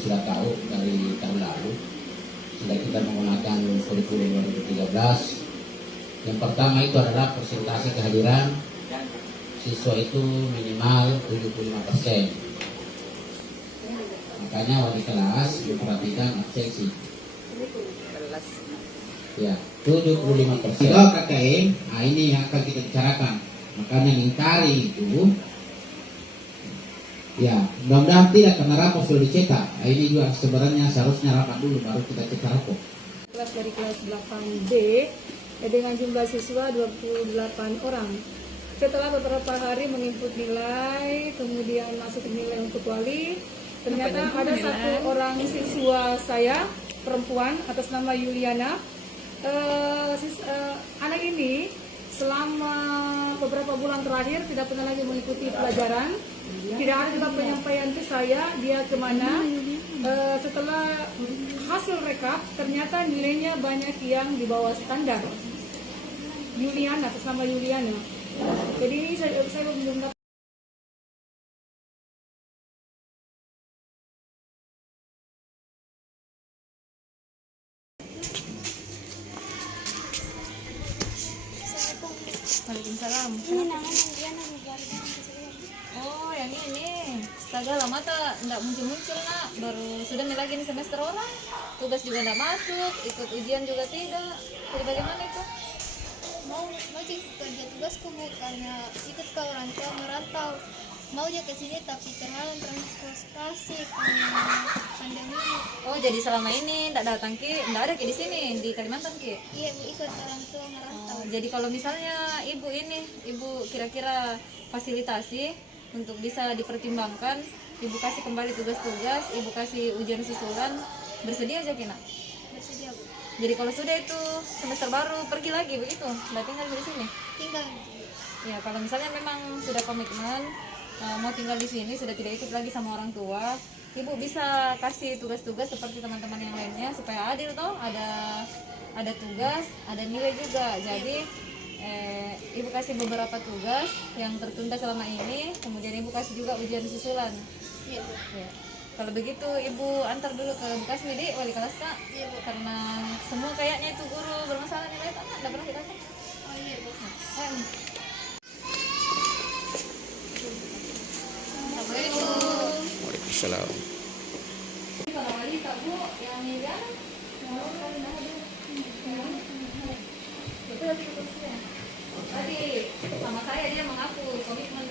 sudah tahu dari tahun lalu sudah kita menggunakan kurikulum 2013. Yang pertama itu adalah persentase kehadiran siswa itu minimal 75%. Makanya wali kelas memperhatikan absensi. Ya, 75%. Kalau KKM, nah ini yang akan kita bicarakan. Makanya mengingkari itu, ya mudah-mudahan tidak karena rapor sudah dicetak. Nah, ini juga sebenarnya seharusnya rapat dulu baru kita cetak rapor. Kelas dari kelas 8D dengan jumlah siswa 28 orang. Setelah beberapa hari menginput nilai, kemudian masuk nilai untuk wali, ternyata ada satu orang siswa saya, perempuan, atas nama Yuliana. Anak ini selama beberapa bulan terakhir tidak pernah lagi mengikuti pelajaran, tidak ada juga penyampaian ke saya dia kemana. Setelah hasil rekap ternyata nilainya banyak yang di bawah standar. Yuliana, atas nama Yuliana. Jadi saya belum dapat. Waalaikumsalam. Ini namanya Diana. Oh, yang ini. Astaga, lama tak enggak muncul-muncul, Nak. Baru sudah nih lagi nih semester orang. Tugas juga enggak masuk, ikut ujian juga tidak. Jadi bagaimana itu? Mau kerja tugas kamu karena ikut ke orang tua merantau. Mau aja ke sini tapi terhalang transportasi karena pandemi. Oh, jadi selama ini enggak datang Ki, enggak ada Ki di sini di Kalimantan Ki. Iya, Bu, ikut orang tua merantau. Oh, jadi kalau misalnya Ibu kira-kira fasilitasi untuk bisa dipertimbangkan, Ibu kasih kembali tugas-tugas, Ibu kasih ujian susulan, bersedia aja Ki, Nak? Bersedia, Bu. Jadi kalau sudah itu semester baru pergi lagi begitu, nggak tinggal di sini. Tinggal. Ya kalau misalnya memang sudah komitmen mau tinggal di sini, sudah tidak ikut lagi sama orang tua, Ibu bisa kasih tugas-tugas seperti teman-teman yang lainnya supaya adil toh, ada tugas, ada nilai juga. Jadi Ibu kasih beberapa tugas yang tertunda selama ini, kemudian Ibu kasih juga ujian susulan. Iya, Bu. Ya. Kalau begitu Ibu antar dulu ke Bekasi di wali kelas Kak. Iya, Bu. Karena semua kayaknya itu guru bermasalah nilai tak enggak pernah kita. Oh iya, Bu. Assalamualaikum. Waalaikumsalam. Para wali Kak Bu yang miliar tadi sama saya dia mengaku komitmen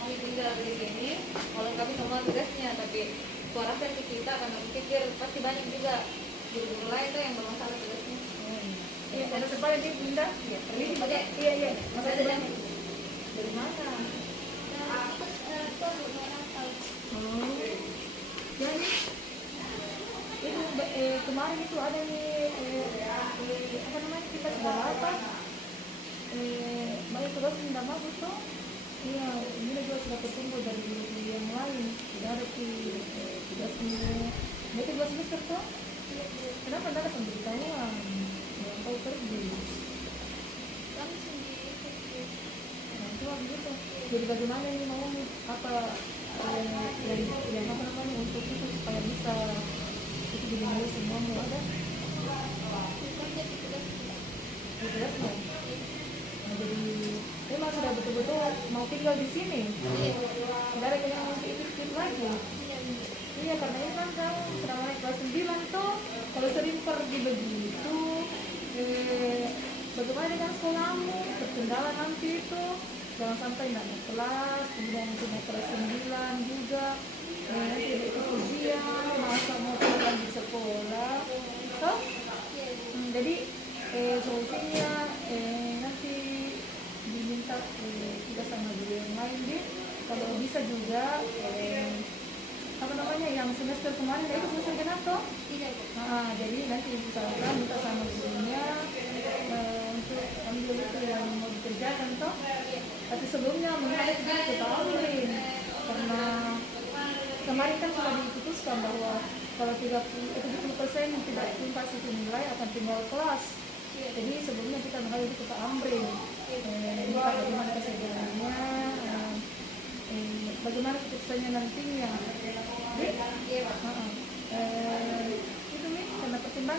mau tinggal di sini kalau kami semua tugasnya, tapi suarakan ke kita karena pikir pasti banyak juga guru-guru lain tuh yang bermasalah tugasnya. Iya, ada sempat dia pindah. Iya, iya. Masa ada yang dari mana? Jadi itu kemarin itu ada nih apa namanya kita sudah apa? Banyak tugas yang tidak bagus tuh. Iya, ini juga sudah terkumpul dari guru yang lain. Sudah ada tugasnya. Mereka 2 semester tuh. Kenapa tidak ada pemberitahuan? Yang tahu pergi. Kami sendiri pergi. Nah, itu begitu. Jadi bagaimana ini mau apa yang apa namanya untuk itu supaya bisa itu dinilai semua mau ada? Bukan jadi tugas. Tugasnya. Nah, jadi memang sudah betul-betul mau tinggal di sini. Tidak ada yang mau ikut lagi. Iya, karena ini kan kamu sedang naik kelas 9 tuh, kalau sering pergi begitu, bagaimana dengan sekolahmu? Terkendala nanti itu, jangan sampai tidak naik kelas, kemudian naik kelas 9 juga, nanti ada ikut ujian, masa mau pulang di sekolah, toh? Jadi solusinya nanti diminta kita sama guru yang lain deh, kalau bisa juga apa namanya yang semester kemarin itu semester genap toh? Tidak, Bu. Nah, jadi nanti misalkan minta sama gurunya untuk ambil itu yang mau dikerjakan toh. Tapi sebelumnya mungkin ada juga ketahuin karena kemarin kan sudah diputuskan bahwa kalau 70% tidak tuntas itu nilai akan tinggal kelas. Jadi sebelumnya kita mengalir ke Pak Amrin, minta bagaimana kesediaannya, bagaimana keputusannya nantinya.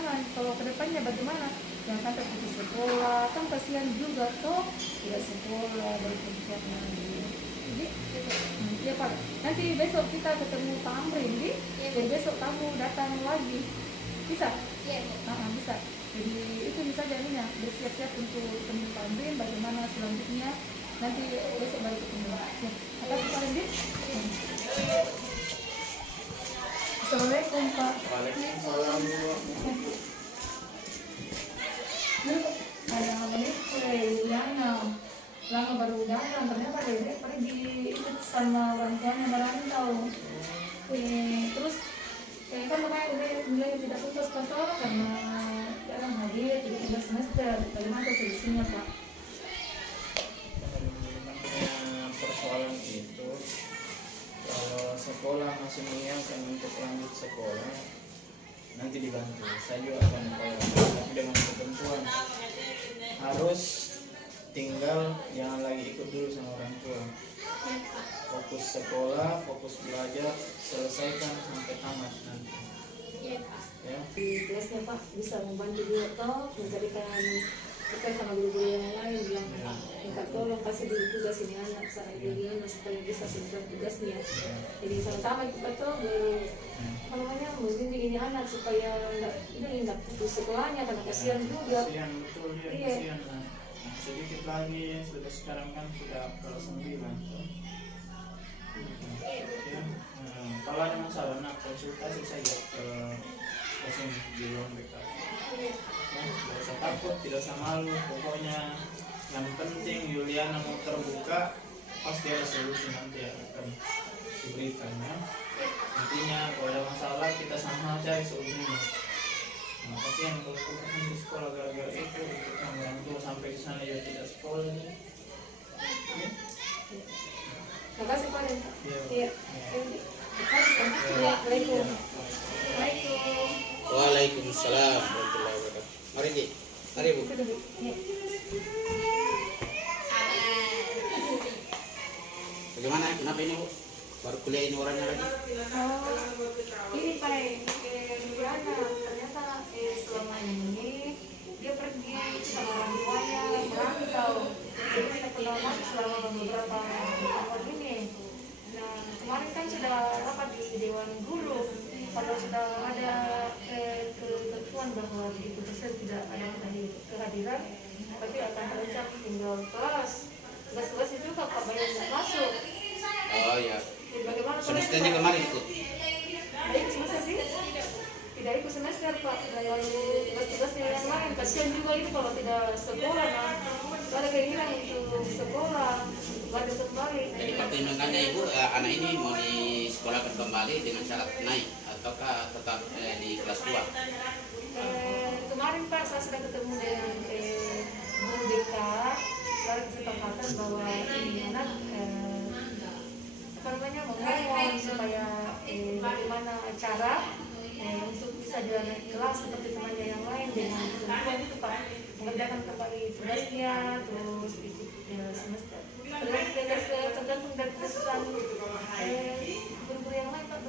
jangan, kalau kedepannya bagaimana, jangan sampai putus sekolah, kan kasihan juga toh, tidak sekolah baru pendidikan lagi. Jadi ya Pak, nanti besok kita ketemu Pak Amrin, dan besok kamu datang lagi, bisa? Iya, Bu. Bisa. Jadi itu bisa jadinya bersiap-siap untuk ketemu Pak Amrin, bagaimana selanjutnya, nanti besok baru ketemu. Ya, apa Pak Amrin? Assalamualaikum Pak. Waalaikumsalam. Ada apa nih? Juliana. Lama baru datang, ternyata Dedek pergi ikut sama orang tuanya merantau. Terus kan makanya udah mulai tidak putus kantor karena jarang hadir, jadi 3 semester. Bagaimana solusinya Pak? Namanya persoalan itu, kalau sekolah masih menginginkan untuk lanjut sekolah, nanti dibantu. Saya juga akan upayakan, tapi dengan ketentuan harus tinggal, jangan lagi ikut dulu sama orang tua. Fokus sekolah, fokus belajar, selesaikan sampai tamat nanti. Iya, Pak. Ya. Di kelasnya Pak bisa membantu juga toh, mencarikan kita sama guru-guru yang lain bilang minta tolong kasih dulu tugas ini anak saya Juliana supaya bisa selesai tugasnya. Jadi sama-sama kita tuh apa namanya membimbing ini anak supaya nggak putus sekolahnya karena kasihan juga. Kasihan, betul dia, Iya. kasihan. Nah, sedikit lagi, sudah sekarang kan sudah kelas 9. Ya, kalau ada masalah, konsultasi saja ke dosen di ruang BK. Ya, tidak usah takut, tidak usah malu. Pokoknya yang penting Juliana mau terbuka, pasti ada solusi nanti yang akan diberikan. Ya. Intinya kalau ada masalah kita sama cari solusinya. Nah, kasihan kalau kita di sekolah gara-gara itu orang tua sampai di sana juga tidak sekolah nih. Ya. Terima kasih Pak. Iya. Iya. Assalamualaikum. Waalaikumsalam. Waalaikumsalam warahmatullahi wabarakatuh. Mari Di, mari Bu. Bagaimana? Kenapa ini Bu? Baru kuliah ini orangnya lagi? Ini Pak, Juliana ternyata selama ini dia pergi sama orang tuanya merantau. Jadi kita kenal masuk selama beberapa tahun ini. Nah kemarin kan sudah rapat di Dewan Guru, kalau sudah ada ketentuan bahwa di putusan tidak ada kehadiran, tapi akan terucap tinggal kelas. Tugas-tugas itu Pak banyak yang masuk. Oh ya. Jadi bagaimana Semesternya kemarin ikut. Tidak ikut semester sih? Tidak ikut semester Pak. Lalu tugas-tugasnya yang lain. Kasihan juga itu kalau tidak sekolah. Nah, ada keinginan untuk sekolah, belajar kembali. Jadi pertimbangannya Ibu, anak ini mau disekolahkan kembali dengan syarat naik ataukah tetap di kelas 2? Kemarin Pak saya sudah ketemu dengan guru BK, ada kesepakatan bahwa ini anak memohon supaya bagaimana cara untuk bisa jalan kelas seperti temannya yang lain dengan ketentuan itu Pak, mengerjakan kembali tugasnya, terus ikut semester. Tergantung dari keputusan guru-guru yang lain Pak.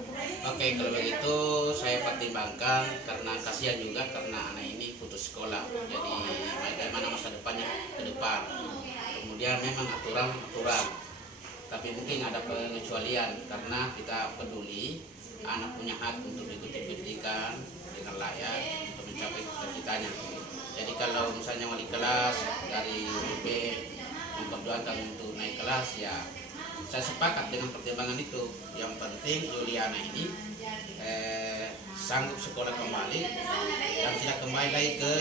Oke, kalau begitu saya pertimbangkan karena kasihan juga karena anak ini putus sekolah. Jadi bagaimana masa depannya ke depan. Kemudian memang aturan, tapi mungkin ada pengecualian karena kita peduli anak punya hak untuk mengikuti pendidikan dengan layak untuk mencapai cita-citanya. Jadi kalau misalnya wali kelas dari BP memperjuangkan untuk naik kelas, ya saya sepakat dengan pertimbangan itu. Yang penting Juliana ini sanggup sekolah kembali dan tidak kembali lagi ke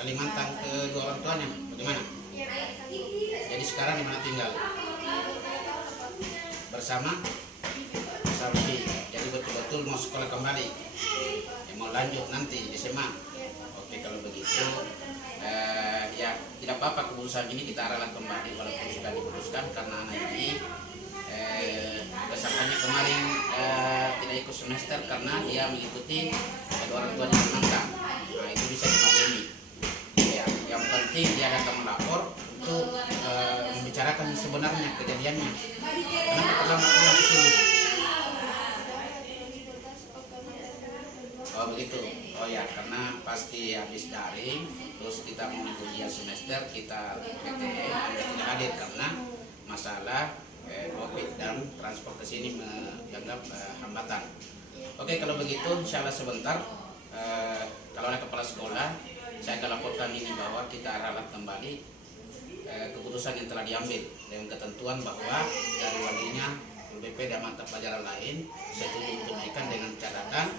Kalimantan ke dua orang tuanya. Bagaimana? Jadi sekarang di mana tinggal? Bersama Sapi. Jadi betul-betul mau sekolah kembali, mau lanjut nanti di SMA. Oke, kalau begitu ya tidak apa-apa, keputusan ini kita arahkan kembali walaupun sudah diputuskan karena anak ini kesalahannya kemarin tidak ikut semester karena dia mengikuti kedua orang tua di Kalimantan. Nah itu bisa dimaklumi. Ya, yang penting dia datang melapor untuk membicarakan sebenarnya kejadiannya. Kenapa terlambat pulang ke sini? Oh begitu. Oh ya, karena pasti habis daring, terus kita mau ujian semester, kita PTM tidak hadir karena masalah COVID dan transport ke sini dianggap hambatan. Oke, kalau begitu insya Allah sebentar kalau ada kepala sekolah saya akan laporkan ini bahwa kita ralat kembali keputusan yang telah diambil dengan ketentuan bahwa dari walinya LBP dan mata pelajaran lain setuju tunaikan dengan catatan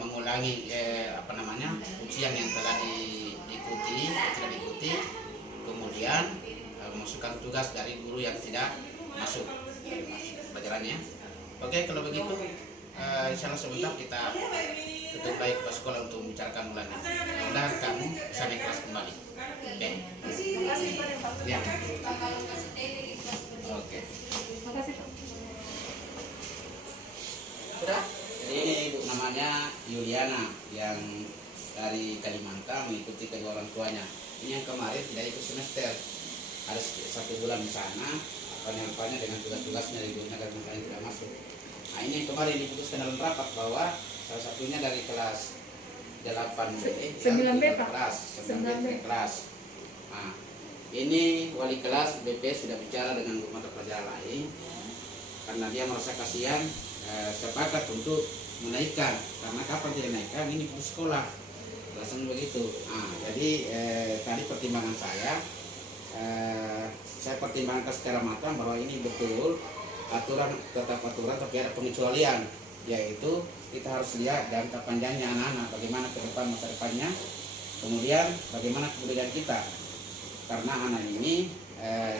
mengulangi ujian yang telah diikuti, kemudian memasukkan tugas dari guru yang tidak masuk pelajarannya. Oke, kalau begitu insya Allah sebentar kita tutup baik ke sekolah untuk membicarakan ulangan. Mudah-mudahan kamu bisa naik kelas kembali. Oke. Ya. Oke. Makasih Pak. Sudah. Jadi ini ibu namanya Yuliana yang dari Kalimantan mengikuti kedua orang tuanya. Ini yang kemarin tidak ikut semester, harus 1 bulan di sana. Apanya dengan tugas-tugasnya ibunya karena tidak masuk. Nah ini yang kemarin diputuskan dalam rapat bahwa salah satunya dari kelas 8B, 9B Pak. kelas. Nah, ini wali kelas BP sudah bicara dengan guru mata pelajaran lain karena dia merasa kasihan. Sepakat untuk menaikkan karena kapan tidak naikkan ini putus sekolah alasan begitu. Nah, jadi tadi pertimbangan saya pertimbangkan secara matang bahwa ini betul aturan tapi ada pengecualian, yaitu kita harus lihat jangka panjangnya anak-anak, bagaimana ke depan masa depannya, kemudian bagaimana kebudayaan kita, karena anak ini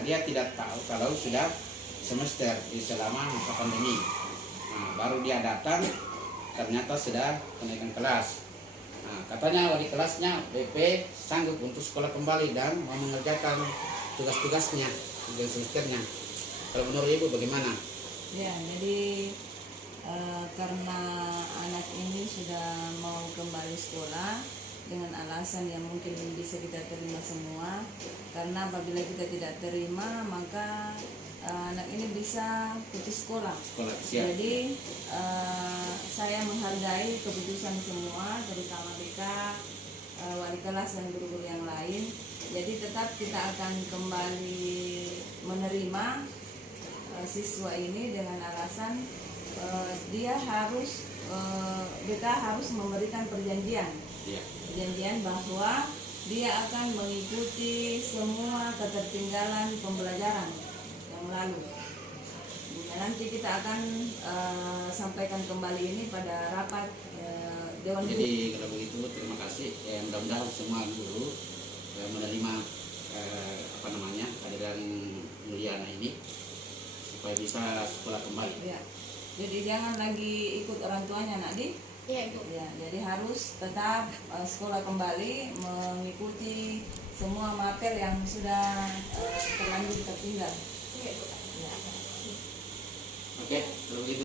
dia tidak tahu kalau sudah semester selama masa pandemi. Nah, baru dia datang ternyata sudah kenaikan kelas. Nah, katanya wali kelasnya BP sanggup untuk sekolah kembali dan mau mengerjakan tugas-tugasnya, tugas semesternya. Kalau menurut ibu bagaimana? Ya, jadi karena anak ini sudah mau kembali sekolah dengan alasan yang mungkin bisa kita terima semua, karena apabila kita tidak terima maka anak ini bisa putus sekolah. Siap. Jadi saya menghargai keputusan semua, terutama kita wali kelas dan guru-guru yang lain. Jadi tetap kita akan kembali menerima siswa ini dengan alasan kita harus memberikan perjanjian bahwa dia akan mengikuti semua ketertinggalan pembelajaran yang lalu. Nanti kita akan sampaikan kembali ini pada rapat Dewan Guru. Jadi kalau begitu terima kasih. Mudah-mudahan semua guru menerima kehadiran Yuliana ini supaya bisa sekolah kembali. Ya. Jadi jangan lagi ikut orang tuanya, Nak Di. Iya, Ibu. Ya, jadi harus tetap sekolah kembali mengikuti semua materi yang sudah terlanjur tertinggal. Iya, Ibu. Ya. Oke, kalau begitu